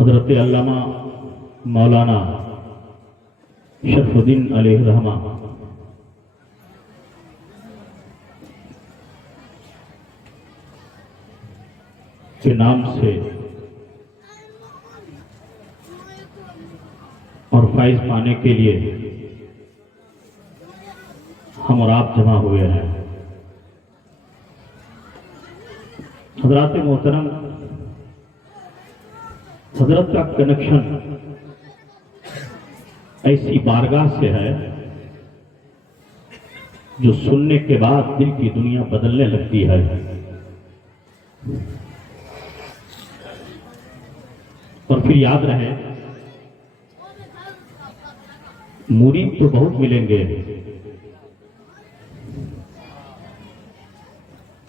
حضرت علامہ مولانا شرف الدین علیہ الرحمہ کے نام سے اور فائز پانے کے لیے ہم اور آپ جمع ہوئے ہیں۔ حضرات محترم، حضرت کا کنیکشن ایسی بارگاہ سے ہے جو سننے کے بعد دل کی دنیا بدلنے لگتی ہے، اور پھر یاد رہے مرید تو بہت ملیں گے،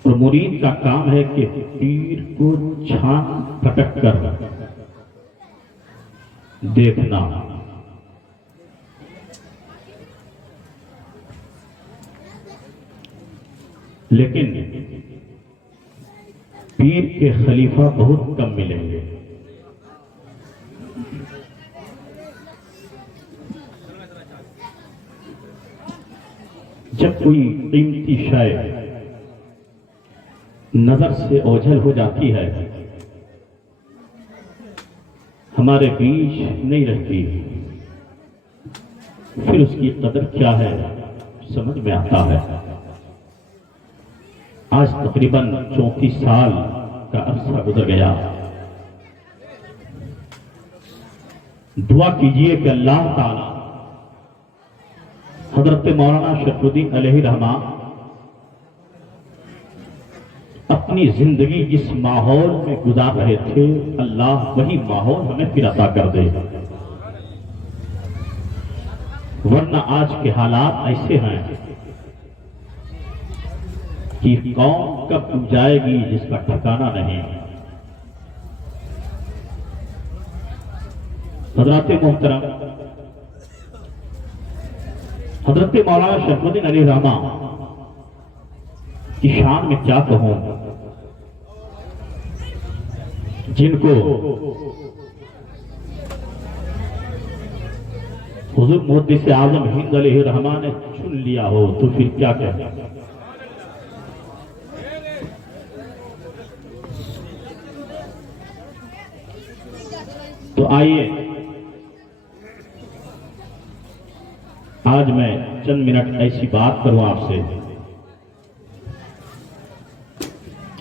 اور مرید کا کام ہے کہ پیر کو چھان پھٹک کر دیکھنا، لیکن پیر کے خلیفہ بہت کم ملیں گے۔ جب کوئی قیمتی شے نظر سے اوجھل ہو جاتی ہے، ہمارے بیچ نہیں رہتی، پھر اس کی قدر کیا ہے سمجھ میں آتا ہے۔ آج تقریباً 34 سال کا عرصہ گزر گیا۔ دعا کیجئے کہ اللہ تعالی حضرت مولانا شرف الدین علیہ رحمہ اپنی زندگی جس ماحول میں گزار رہے تھے، اللہ وہی ماحول ہمیں پھر عطا کر دے، ورنہ آج کے حالات ایسے ہیں کہ قوم کب ڈوب جائے گی جس کا ٹھکانہ نہیں۔ حضرات محترم، حضرت مولانا شرف الدین علیہ رحمہ کی شان میں کیا کہوں، جن کو حضور محدث اعظم ہند علیہ رحمہ نے چن لیا ہو تو پھر کیا کہتے ہیں۔ تو آئیے آج میں چند منٹ ایسی بات کروں آپ سے،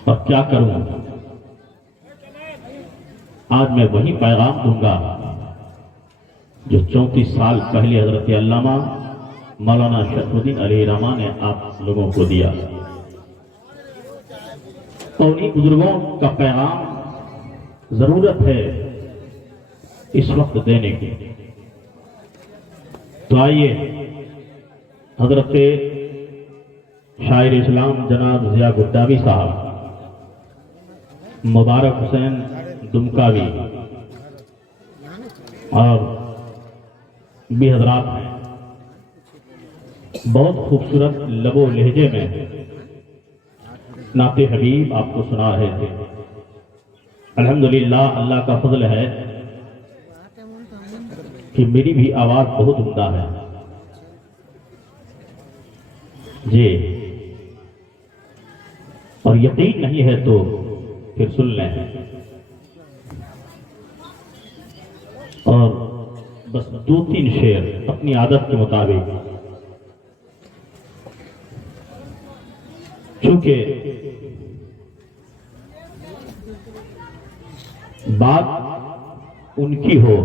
اور کیا کروں، آج میں وہی پیغام دوں گا جو 34 سال پہلے حضرت علامہ مولانا شرف الدین علیہ رحمہ نے آپ لوگوں کو دیا، اور انہیں بزرگوں کا پیغام ضرورت ہے اس وقت دینے کی۔ تو آئیے حضرت شاعر اسلام جناب ضیاء گڈاوی صاحب، مبارک حسین دمکاوی اور بھی حضرات ہیں، بہت خوبصورت لب و لہجے میں نعت حبیب آپ کو سنا رہے تھے۔ الحمدللہ اللہ کا فضل ہے کہ میری بھی آواز بہت عمدہ ہے جی، اور یقین نہیں ہے تو پھر سن لیں، اور بس 2-3 شعر اپنی عادت کے مطابق، چونکہ بات ان کی ہو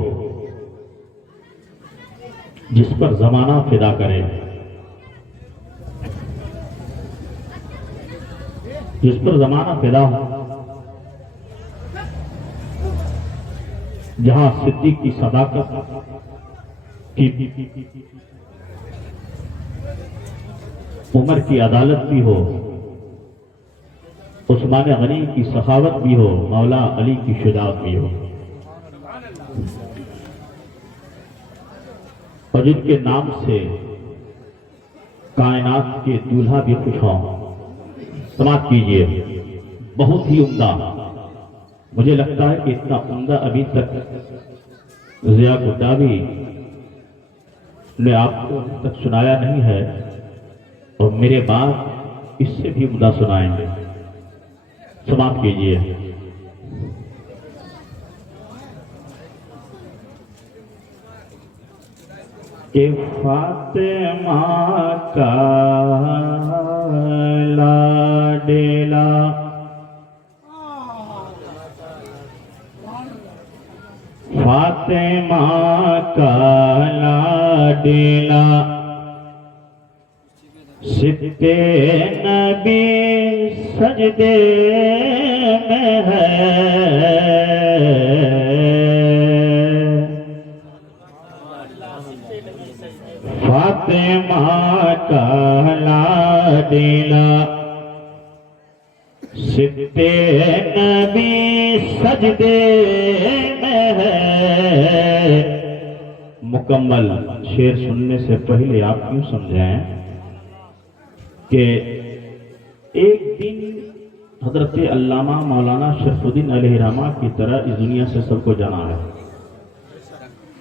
جس پر زمانہ فدا کرے، جس پر زمانہ فدا ہو، جہاں صدیق کی صداقت کی، عمر کی عدالت بھی ہو، عثمان غنی کی سخاوت بھی ہو، مولا علی کی شجاعت بھی ہو، اور جن کے نام سے کائنات کے دولہا بھی خوش ہوں۔ سماعت کیجئے، بہت ہی عمدہ مجھے لگتا ہے کہ اتنا عمدہ ابھی تک ضیاء گڈاوی نے آپ کو تک سنایا نہیں ہے، اور میرے بعد اس سے بھی عمدہ سنائیں گے. سماعت کیجیے. کہ فاطمہ کا لاڈلا فاطمہ کا لاڈلا ستے نبی سجدے میں ہے، فاطمہ کا لاڈلا ستے نبی سجدے میں ہے. مکمل شعر سننے سے پہلے آپ کیوں سمجھیں کہ ایک دن حضرت علامہ مولانا شرف الدین علیہ رحمہ کی طرح اس دنیا سے سب کو جانا ہے.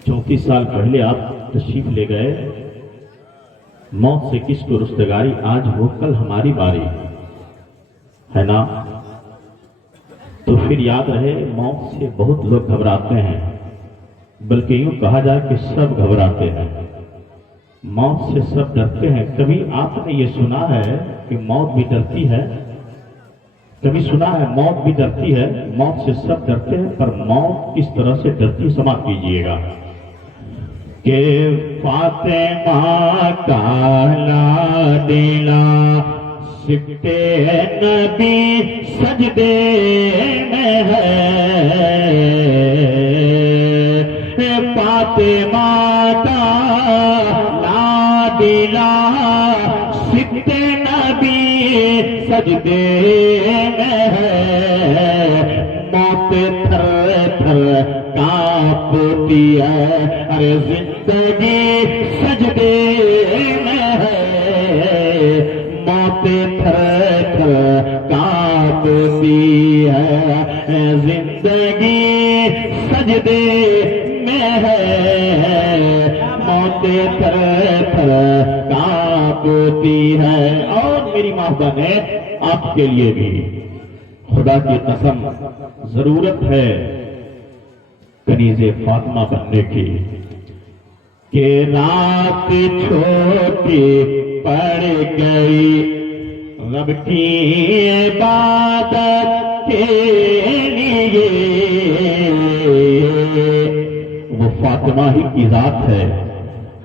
34 سال پہلے آپ تشریف لے گئے. موت سے کس کو رستگاری، آج ہو کل ہماری باری ہے نا. تو پھر یاد رہے موت سے بہت لوگ گھبراتے ہیں، بلکہ یوں کہا جائے کہ سب گھبراتے ہیں. موت سے سب ڈرتے ہیں. کبھی آپ نے یہ سنا ہے کہ موت بھی ڈرتی ہے؟ کبھی سنا ہے موت بھی ڈرتی ہے؟ موت سے سب ڈرتے ہیں، پر موت کس طرح سے ڈرتی، سماعت کیجیے گا. کہ فاطمہ کا لاڈلا ستے نبی سجدے میں ہے، فاطمہ کا لاڈلا ستے نبی سجدے میں ہے. موت تھر تھر کانپتی ہے، ارے زندگی سجدے میں ہے. موت تھر تھر کانپتی ہے، زندگی سجدے میں ہے. موت تھر تھر کانپتی ہے. اور میری ماں بہنیں آپ کے لیے بھی خدا کی قسم ضرورت ہے کنیز فاطمہ بننے کی. کہ رات چھوٹی پڑ گئی رب کی عبادت کے لیے. وہ فاطمہ ہی کی ذات ہے.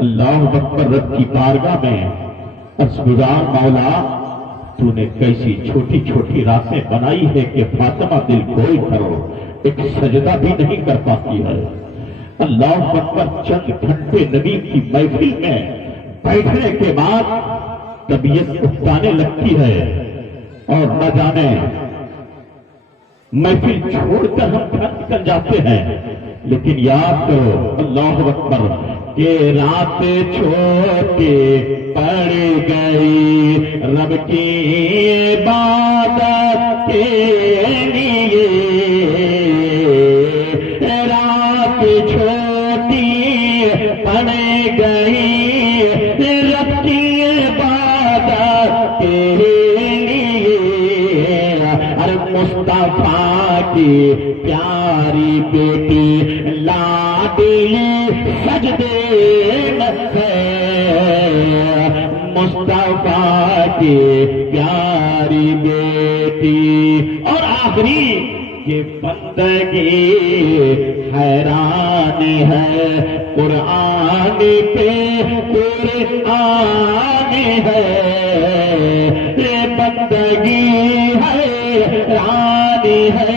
اللہ اکبر. رب کی بارگاہ میں عرض گزار مولا تو نے کیسی چھوٹی چھوٹی راتیں بنائی ہے کہ فاطمہ دل کھول کر ایک سجدہ بھی نہیں کر پاتی ہے. اللہ اکبر. چند گھنٹے نبی کی محفل میں بیٹھنے کے بعد طبیعت اکتانے لگتی ہے، اور نہ جانے محفل چھوڑ کر ہم گھر نکل جاتے ہیں. لیکن یاد کرو اللہ اکبر کہ رات چھوٹی پڑ گئی رب کی عبادت کے لیے. رات چھوٹی پڑ گئی رب کی عبادت کے لیے. ارے مصطفیٰ کی پیاری بیٹی لاڈلی سجدے میں ہے. مصطفیٰ کی پیاری بیٹی. اور آخری کہ بندگی حیران ہے قرآن پہ قرآن ہے. بندگی حیران ہے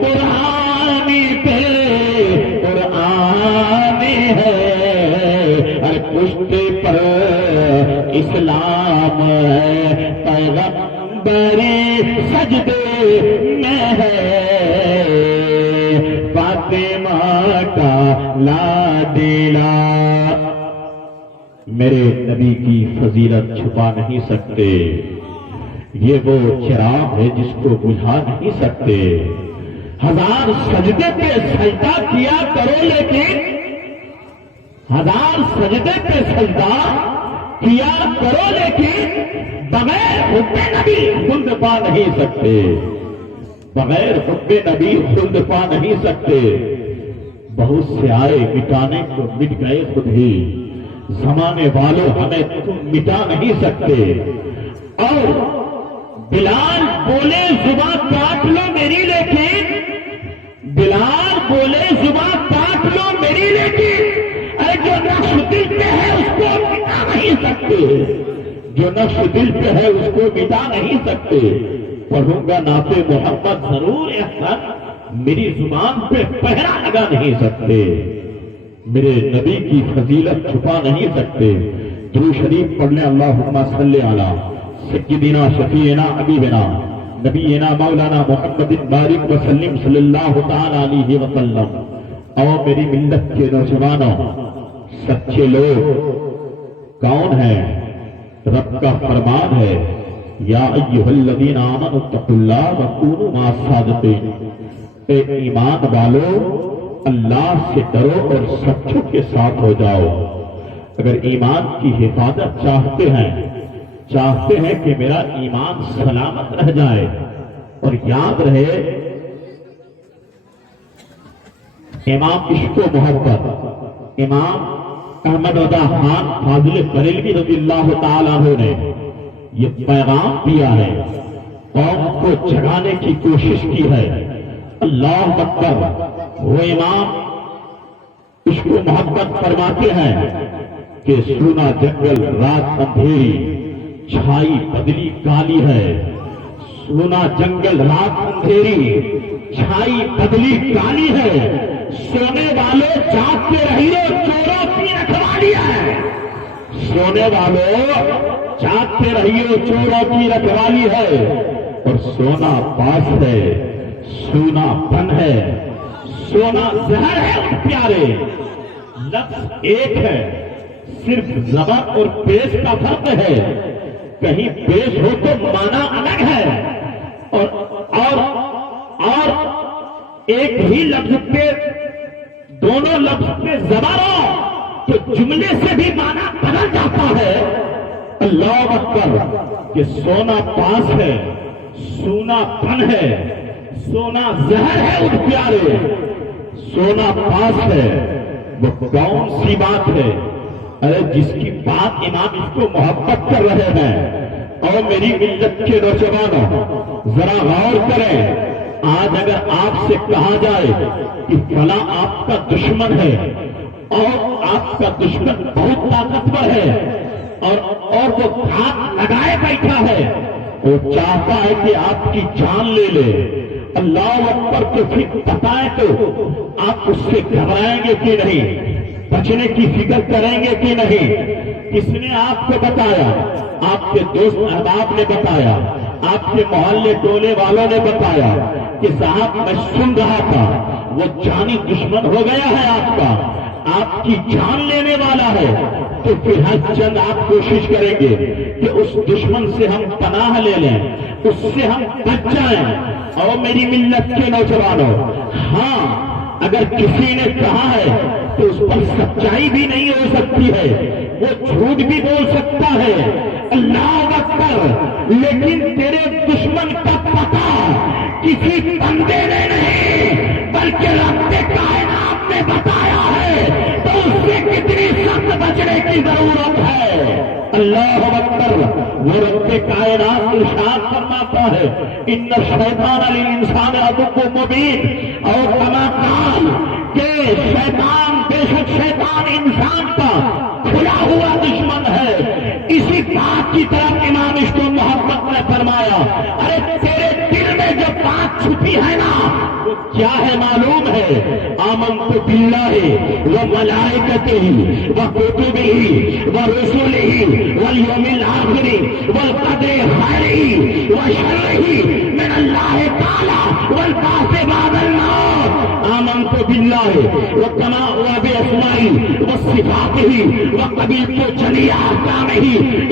قرآن پہ قرآن ہے. پشت پر اسلام ہے پیغمبری سجدے میں ہے. فاطمہ کا لاڈلا. میرے نبی کی فضیلت چھپا نہیں سکتے. یہ وہ چراغ ہے جس کو بجھا نہیں سکتے. 1000 سجدے پہ سجدہ کیا کرو، لیکن 1000 سجدے پہ سجدہ کیا کرو، لیکن بغیر حب نبی خلد پا نہیں سکتے، بغیر حب نبی خلد پا نہیں سکتے۔ بہت سے آئے مٹانے کو مٹ گئے خود ہی، زمانے والوں ہمیں تم مٹا نہیں سکتے۔ اور بلال بولے زباں کاٹ لو میری، لیکن بلال بولے زباں کاٹ لو میری، لیکن اے جو نقش دل پہ ہے اس کو مٹا نہیں سکتے، جو نقش دل پہ ہے اس کو مٹا نہیں سکتے۔ پڑھوں گا نعت محمد ضرور احسن، میری زبان پہ پہرا لگا نہیں سکتے، میرے نبی کی فضیلت چھپا نہیں سکتے۔ درود شریف پڑھ لیں، اللہم صلی علی سیدنا شفیعنا حبیبنا نبینا مولانا محمد بارک وسلم صلی اللہ تعالی علیہ وسلم۔ اور میری ملت کے نوجوانوں، سچے لوگ کون ہیں؟ رب کا فرمان ہے، یا ایھا الذین آمنوا اتقوا اللہ وکونوا مع الصادقین۔ اے ایمان والو، اللہ سے ڈرو اور سچوں کے ساتھ ہو جاؤ۔ اگر ایمان کی حفاظت چاہتے ہیں کہ میرا ایمان سلامت رہ جائے، اور یاد رہے امام عشق و محبت امام احمد رضا خان فاضل بریلوی رضی اللہ تعالیٰ عنہ نے یہ پیغام دیا ہے، قوم کو جگانے کی کوشش کی ہے۔ اللہ اکبر۔ وہ امام عشق و محبت فرماتے ہیں کہ سونا جنگل رات اندھیری، چھائی بدلی کالی ہے۔ سونا جنگل رات اندھیری، چھائی بدلی کالی ہے۔ سونے والوں جاگتے رہیے، چوروں کی رکھوالی ہے۔ سونے والوں جاگتے رہیے، چوروں کی رکھوالی ہے۔ اور سونا پاس ہے، سونا پن ہے، سونا زہر ہے۔ ان پیارے لفظ ایک ہے، صرف زبان اور پیش کا فرق ہے۔ کہیں پیش ہو تو معنی الگ ہے، اور ایک ہی لفظ پہ دونوں لفظ پہ زبان ہو تو جملے سے بھی معنی بدل جاتا ہے۔ اللہ اکبر۔ کہ سونا پاس ہے، سونا پن ہے، سونا زہر ہے۔ ان پیارے سونا پاس ہے، وہ کون سی بات ہے؟ ارے جس کی بات امام اس کو محبت کر رہے ہیں۔ اور میری ملت کے نوجوانوں ذرا غور کریں، آج اگر آپ سے کہا جائے کہ فلاں آپ کا دشمن ہے، اور آپ کا دشمن بہت طاقتور ہے، اور وہ گھات لگائے بیٹھا ہے، وہ چاہتا ہے کہ آپ کی جان لے لے، اللہ اکبر، تو پھر بتائیں تو آپ اس سے گھبرائیں گے کہ نہیں؟ بچنے کی فکر کریں گے کہ نہیں؟ کس نے آپ کو بتایا؟ آپ کے دوست احباب نے بتایا، آپ کے محلے ٹولے والوں نے بتایا کہ صاحب میں سن رہا تھا وہ جانی دشمن ہو گیا ہے آپ کا، آپ کی جان لینے والا ہے۔ تو پھر ہر چند آپ کوشش کریں گے کہ اس دشمن سے ہم پناہ لے لیں، اس سے ہم بچ جائیں۔ اور میری ملت کے نوجوانوں، ہاں اگر کسی نے کہا ہے تو اس پر سچائی بھی نہیں ہو سکتی ہے، وہ جھوٹ بھی بول سکتا ہے، اللہ اکبر، لیکن تیرے دشمن کا پتہ کسی بندے نے نہیں بلکہ رب کائنات نے بتایا ہے، تو اس سے کتنی سخت بچنے کی ضرورت ہے۔ اللہ اکبر۔ وہ رب کائنات ارشاد فرماتا ہے، ان الشیطان للانسان عدو مبین، اور کما قال کہ شیطان، بے شک شیطان انسان کا کھلا ہوا دشمن ہے۔ اسی بات کی طرف امام عشق و محبت نے فرمایا، ارے تیرے دل میں جو بات چھپی ہے نا، وہ کیا ہے معلوم ہے؟ آمنت باللہ وملائکتہ وکتبہ ورسلہ والیوم الآخر والقدر خیرہ وشرہ من اللہ تعالی والبعث بعد الموت۔ آمنت باللہ، باسمائه وكما هو باسمائه وصفاته وقبلت جميع احكامه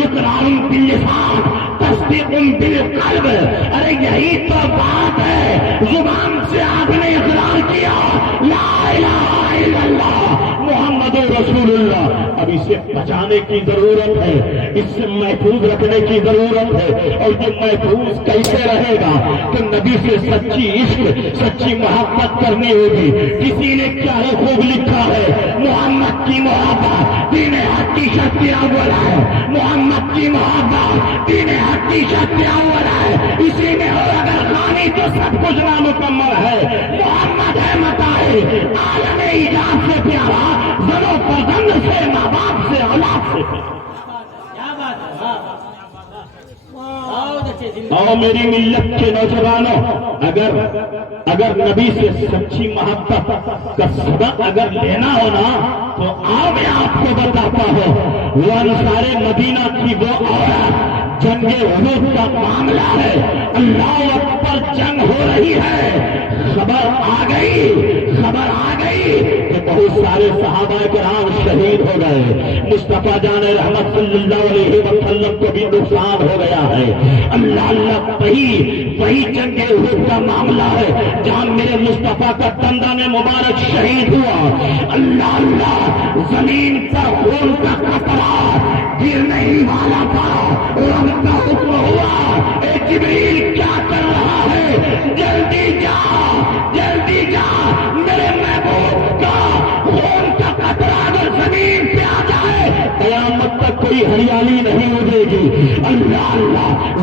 اقرار باللسان تصدیق بالقلب. ارے یہی تو بات ہے، زبان سے آپ نے اقرار کیا لا الہ الا اللہ محمد رسول اللہ. اب اسے بچانے کی ضرورت ہے، اس سے محفوظ رکھنے کی ضرورت ہے. اور یہ محفوظ کیسے رہے گا کہ نبی سے سچی عشق سچی محبت کرنی ہوگی. کسی نے کیا خوب لکھا ہے، محمد کی محبت دین حق کی شکتی اول ہے، محمد کی محبت دین حق کی شکتی اول ہے. اسی میں ہو اگر خانی تو سب کچھ نامکمل ہے. محمد ہے متائے عالم ایجاد سے پیارا، زنوں فرزند سے ماں باپ سے اولاد سے. اور میری ملت کے نوجوانوں، اگر نبی سے سچی محبت کا سبق اگر لینا ہونا تو آؤ میں آپ کو بتاتا ہوں. وہ انصار مدینہ کی وہ عورت، جنگ احد کا معاملہ ہے، اللہ اکبر، جنگ ہو رہی ہے، خبر آ گئی کہ بہت سارے صحابہ کرام شہید ہو گئے. مصطفیٰ جان رحمت صلی اللہ علیہ وسلم کو بھی نقصان ہو گیا ہے. اللہ وہی جنگ احد کا معاملہ ہے جہاں میرے مصطفیٰ کا دندان مبارک شہید ہوا. اللہ زمین پر خون کا قطرہ گرنے ہی والا تھا، رب کا حکم ہوا، اے جبریل کیا کر رہا ہے، جلدی جا میرے محبوب کا خون کا قطرہ اگر زمین پہ آ جائے قیامت تک کوئی ہریالی نہیں اگے گی. اللہ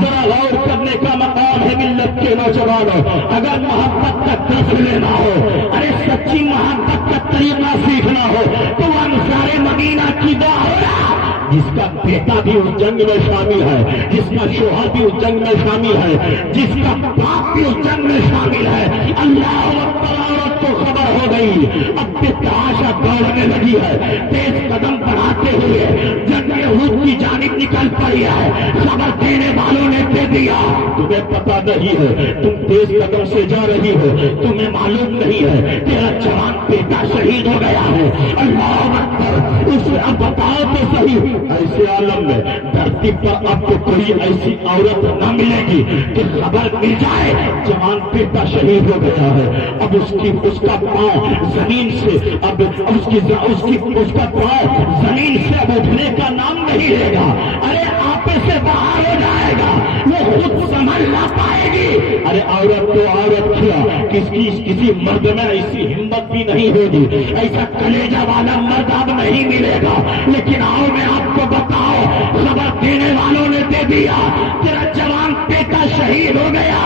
ذرا غور کرنے کا مقام ہے ملت کے نوجوانوں. اگر محبت کا درس لینا ہو، ارے سچی محبت کا طریقہ سیکھنا ہو تو انصار مدینہ کی دعا ہو رہا، جس کا بیٹا بھی اس جنگ میں شامل ہے، جس کا شوہر بھی اس جنگ میں شامل ہے، جس کا باپ بھی اس جنگ میں شامل ہے. اللہ اکبر، عورت کو خبر ہو گئی، اب تحاشا دوڑنے لگی ہے، تیز قدم بڑھاتے ہوئے جنگ احد کی جانب نکل پڑی ہے. خبر دینے والوں نے دے دیا، تمہیں پتا نہیں ہے، تم تیز قدم سے جا رہی ہو، تمہیں معلوم نہیں ہے تیرا جوان بیٹا شہید ہو گیا ہے. اللہ اکبر، اسے اب بتاؤ تو صحیح، ایسے عالم میں دھرتی پر اب تو کوئی ایسی عورت نہ ملے گی کہ خبر مل جائے جوان بیٹا شہید ہو گیا ہے. اب اس کا پاؤں زمین سے اب اس کا پاؤں زمین سے اب اٹھنے کا نام نہیں لے گا. ارے آپے سے باہر ہو جائے گا، وہ خود سنبھل نہ پائے گی. ارے عورت تو عورت کیا، کسی مرد میں ایسی ہمت بھی نہیں ہوگی، ایسا کلیجہ والا مرد اب نہیں ملے گا. لیکن آؤ میں آپ کو بتاؤ، خبر دینے والوں نے دے دیا، تیرا جوان بیٹا شہید ہو گیا.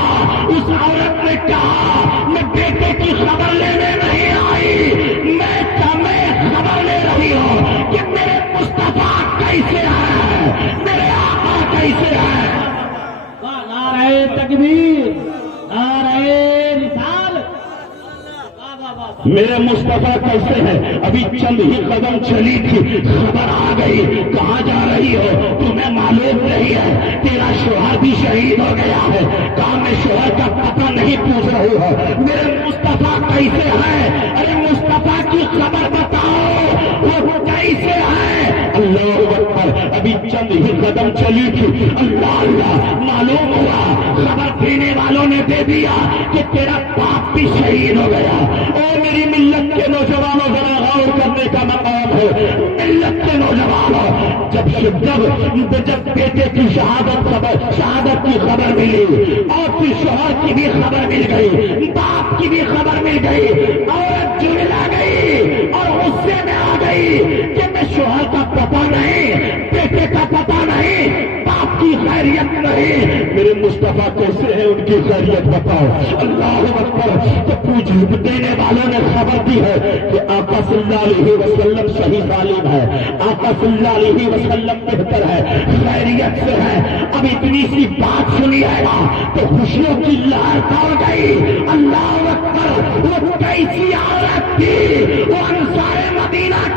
اس عورت نے کہا میں بیٹے کی خبر لینے نہیں آئی، میں خبر لے رہی ہوں کہ میرے مصطفیٰ کیسے ہے، میرے آقا کیسے ہے. نعرہ تکبیر، نعرہ رسالت. میرے مصطفیٰ کیسے ہیں؟ ابھی چند ہی قدم چلی تھی، خبر آ گئی. کہاں جا رہی ہو؟ تمہیں معلوم نہیں ہے تیرا شوہر بھی شہید ہو گیا ہے. کہاں میں شوہر کا پتہ نہیں پوچھ رہی ہو، میرے مصطفیٰ کیسے ہے؟ ارے مصطفیٰ کی خبر بتاؤ، وہ کیسے ہے؟ اللہ اکبر، ابھی چند ہی قدم چلی تھی، اللہ معلوم ہوا، خبر دینے والوں نے دے دیا کہ تیرا باپ بھی شہید ہو گیا. اور میری ملت کے نوجوانوں ذرا غور کرنے کا مقام ہے. ملت کے نوجوانوں، جب بیٹے کی شہادت کی خبر ملی اور پھر شوہر کی بھی خبر مل گئی، باپ کی بھی خبر مل گئی، عورت جڑا گئی اور غصے میں آ گئی کہ میں شوہر کا پتہ نہیں، بیٹے کا پتہ نہیں، باپ کی خیریت نہیں، میرے مصطفیٰ کیسے ہیں ان کی خیریت بتاؤ. اللہ اکبر. تو پوچھ دینے والوں نے خبر دی ہے کہ آقا صلی اللہ علیہ وسلم صحیح سالم ہے، آقا صلی اللہ علیہ وسلم بہتر ہے، خیریت سے ہے. اب اتنی سی بات سنی ہے نا تو خوشیوں کی لہر دوڑ گئی. اللہ اکبر. وہ کیسی عورت تھی، وہ انصار مدینہ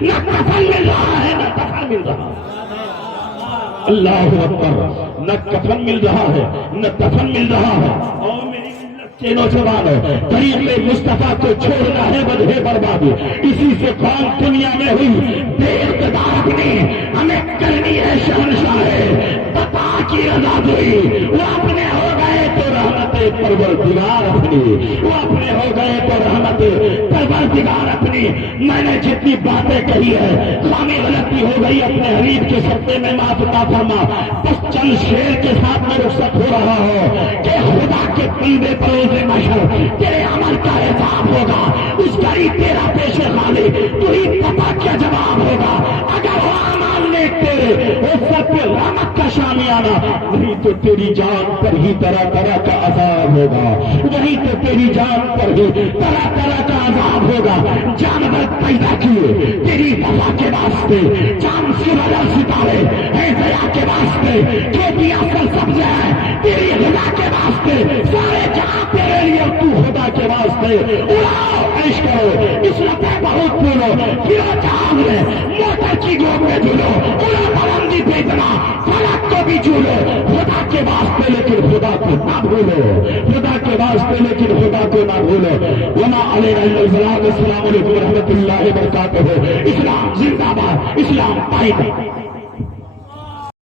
نہ کفن مل رہا ہے نہ کفن مل رہا ہے. اللہ اکبر. نہ کفن مل رہا ہے نہ دفن مل رہا ہے. اور میری ملت کے نوجوانوں، طریق مصطفیٰ کو چھوڑنا ہے بدھے بربادی. اسی سے قوم دنیا میں ہوئی بے اقتدار اپنی ہمیں کرنی ہے شہنشاہ ہے. بتا کی آزادی وہ اپنے ہو گئے تو رحمت پروردگار اپنی، وہ اپنے ہو گئے تو رحمت پروردگار اپنی. میں نے جتنی باتیں کہی ہے خامی غلطی ہو گئی اپنے حبیب کے سبتے میں معاف عطا فرما. بس چند شعر کے ساتھ میں رخصت ہو رہا ہوں کہ خدا کے بندے پر روز محشر تیرے عمل کا حساب ہوگا. اس کا ہی تیرا پیش خالی تو ہی پتا کیا جواب ہوگا. اگر وہ اعمال نیک تیرے وہ سب پہ رحمت کا شامیانہ، نہیں تو تیری جان پر ہی طرح طرح کا عذاب ہوگا. وہی تو تیری جان پر ہی طرح طرح کا عذاب ہوگا. جانور پیدا کیے تیری وفا کے واسطے، چاند سورج اور ستارے ہے دیا کے واسطے، کھیتیاں سرسبز ہے تیری غذا کے واسطے، سارے جہاں تیرے لیے تو خدا کے واسطے. اڑاؤ عیش کرو، عصمتیں بہت بولو، پھرو جہاز میں موٹر کی گود میں جھولو، اڑو بلندی پہ اتنا فلک کو بھی جھولو. خدا کے واسطے لیکن خدا کو نہ بھولو، خدا کے واسطے لیکن خدا کو نہ بھولو. وما علینا الا البلاغ. السلام علیکم ورحمۃ اللہ وبرکاتہ. اسلام زندہ باد، اسلام پائے.